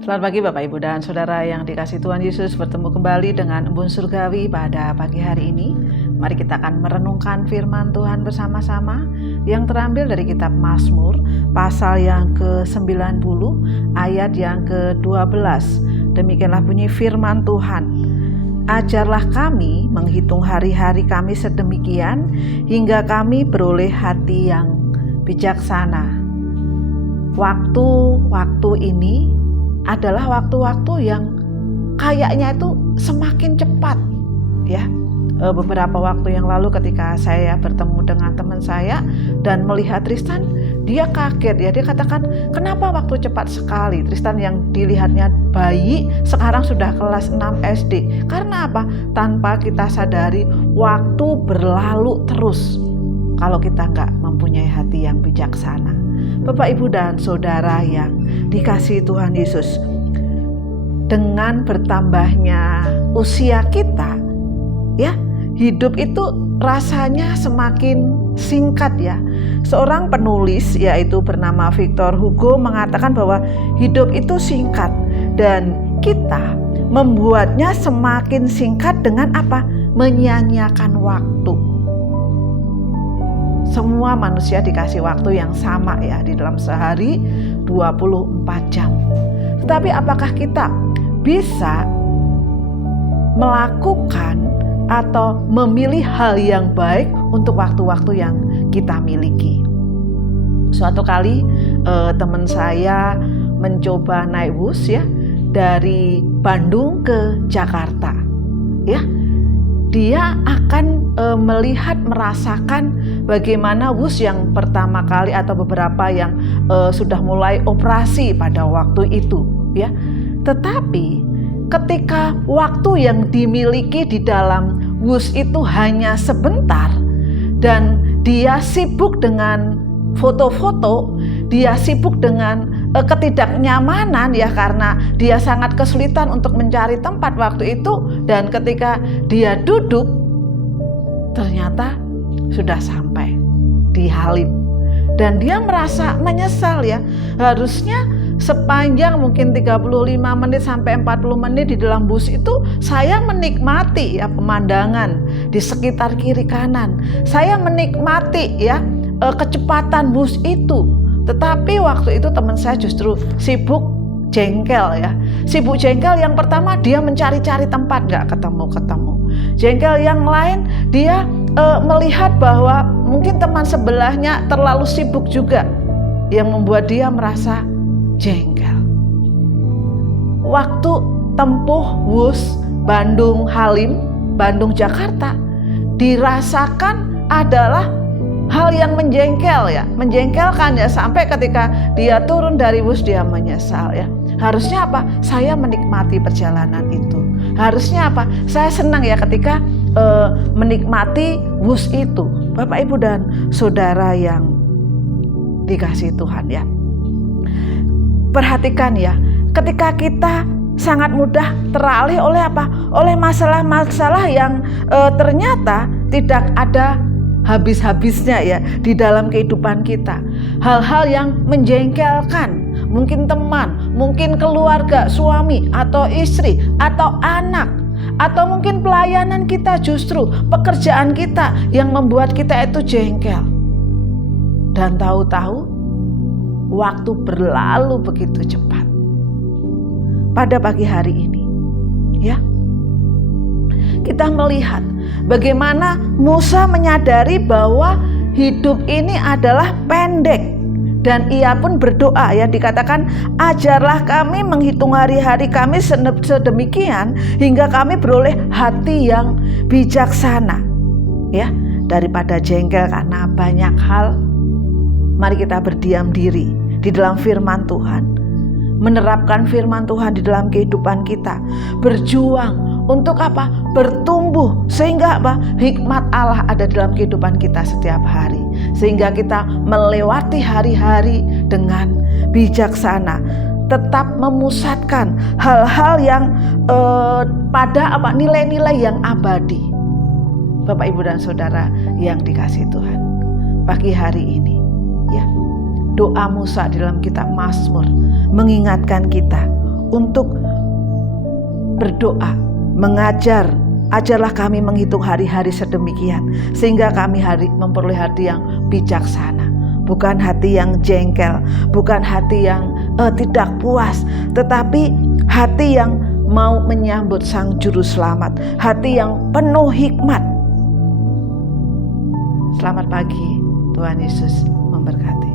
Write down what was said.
Selamat pagi Bapak Ibu dan Saudara yang dikasihi Tuhan Yesus, bertemu kembali dengan Embun Surgawi pada pagi hari ini. Mari kita akan merenungkan firman Tuhan bersama-sama yang terambil dari kitab Mazmur pasal yang ke-90 ayat yang ke-12. Demikianlah bunyi firman Tuhan. Ajarlah kami menghitung hari-hari kami sedemikian hingga kami beroleh hati yang bijaksana. Waktu-waktu ini adalah waktu-waktu yang kayaknya itu semakin cepat ya. Beberapa waktu yang lalu ketika saya bertemu dengan teman saya dan melihat Tristan, dia kaget ya. Dia katakan, kenapa waktu cepat sekali? Tristan yang dilihatnya bayi sekarang sudah kelas 6 SD. Karena apa? Tanpa kita sadari waktu berlalu terus kalau kita nggak mempunyai hati yang bijaksana. Bapak, Ibu, dan Saudara yang dikasihi Tuhan Yesus, dengan bertambahnya usia kita, ya, hidup itu rasanya semakin singkat ya. Seorang penulis yaitu bernama Victor Hugo mengatakan bahwa hidup itu singkat dan kita membuatnya semakin singkat dengan apa? Menyia-nyiakan waktu. Semua manusia dikasih waktu yang sama ya, di dalam sehari 24 jam. Tetapi apakah kita bisa melakukan atau memilih hal yang baik untuk waktu-waktu yang kita miliki? Suatu kali teman saya mencoba naik bus ya dari Bandung ke Jakarta. Ya, dia akan merasakan bagaimana bus yang pertama kali atau beberapa yang sudah mulai operasi pada waktu itu ya. Tetapi ketika waktu yang dimiliki di dalam bus itu hanya sebentar dan dia sibuk dengan foto-foto, dia sibuk dengan ketidaknyamanan ya, karena dia sangat kesulitan untuk mencari tempat waktu itu, dan ketika dia duduk ternyata sudah sampai di Halim dan dia merasa menyesal ya. Harusnya sepanjang mungkin 35 menit sampai 40 menit di dalam bus itu saya menikmati ya pemandangan di sekitar kiri kanan. Saya menikmati ya kecepatan bus itu. Tetapi waktu itu teman saya justru sibuk jengkel ya. Sibuk jengkel, yang pertama dia mencari-cari tempat, gak ketemu-ketemu. Jengkel yang lain, dia melihat bahwa mungkin teman sebelahnya terlalu sibuk juga, yang membuat dia merasa jengkel. Waktu tempuh bus Bandung Halim, Bandung Jakarta dirasakan adalah hal yang menjengkelkan ya, sampai ketika dia turun dari bus dia menyesal ya. Harusnya apa? Saya menikmati perjalanan itu. Harusnya apa? Saya senang ya ketika menikmati bus itu. Bapak, Ibu, dan Saudara yang dikasihi Tuhan ya. Perhatikan ya, ketika kita sangat mudah teralih oleh apa? Oleh masalah-masalah yang ternyata tidak ada habis-habisnya ya di dalam kehidupan kita. Hal-hal yang menjengkelkan, mungkin teman, mungkin keluarga, suami atau istri atau anak, atau mungkin pelayanan kita, justru pekerjaan kita yang membuat kita itu jengkel. Dan tahu-tahu waktu berlalu begitu cepat. Pada pagi hari ini ya, kita melihat bagaimana Musa menyadari bahwa hidup ini adalah pendek, dan ia pun berdoa ya, dikatakan ajarlah kami menghitung hari-hari kami sedemikian hingga kami beroleh hati yang bijaksana ya. Daripada jengkel karena banyak hal, mari kita berdiam diri di dalam firman Tuhan, menerapkan firman Tuhan di dalam kehidupan kita, berjuang untuk apa? Bertumbuh, sehingga apa? Hikmat Allah ada dalam kehidupan kita setiap hari, sehingga kita melewati hari-hari dengan bijaksana, tetap memusatkan hal-hal yang pada apa? Nilai-nilai yang abadi. Bapak, Ibu, dan Saudara yang dikasihi Tuhan, pagi hari ini ya, doa Musa di dalam kitab Mazmur mengingatkan kita untuk berdoa, mengajar. Ajarlah kami menghitung hari-hari sedemikian, sehingga kami memperoleh hati yang bijaksana. Bukan hati yang jengkel, bukan hati yang tidak puas, tetapi hati yang mau menyambut Sang Juru Selamat, hati yang penuh hikmat. Selamat pagi, Tuhan Yesus memberkati.